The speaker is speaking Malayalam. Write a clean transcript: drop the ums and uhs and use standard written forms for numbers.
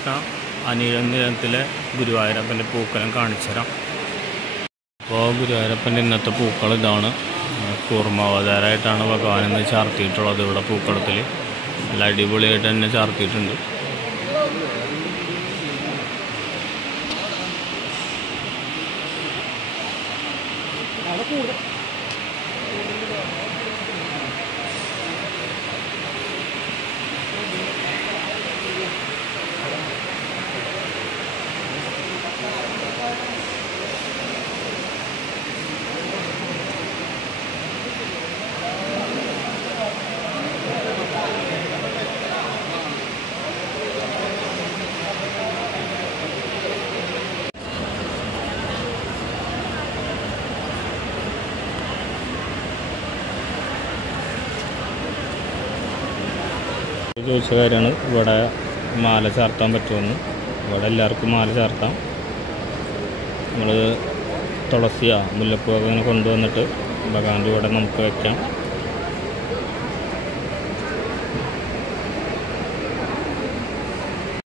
കൃഷ്ണ അനിഴനിലത്തിലെ ഗുരുവായൂരപ്പൻ്റെ പൂക്കലം കാണിച്ചു തരാം. അപ്പോൾ ഗുരുവായൂരപ്പൻ്റെ ഇന്നത്തെ പൂക്കൾ ഇതാണ്. കൂർമാവതാരമായിട്ടാണ് ഭഗവാൻ ഇന്ന് ചാർത്തിയിട്ടുള്ളത്. ഇവിടെ പൂക്കളത്തിൽ നല്ല അടിപൊളിയായിട്ട് തന്നെ ചാർത്തിയിട്ടുണ്ട്. ചോദിച്ച കാര്യമാണ് ഇവിടെ മാല ചാർത്താൻ പറ്റുമെന്ന്. ഇവിടെ എല്ലാവർക്കും മാല ചാർത്താം. നമ്മൾ തുളസിയോ മുല്ലപ്പൂ അങ്ങനെ കൊണ്ടുവന്നിട്ട് ഭഗവാന്റെ ഇവിടെ നമുക്ക് വയ്ക്കാം.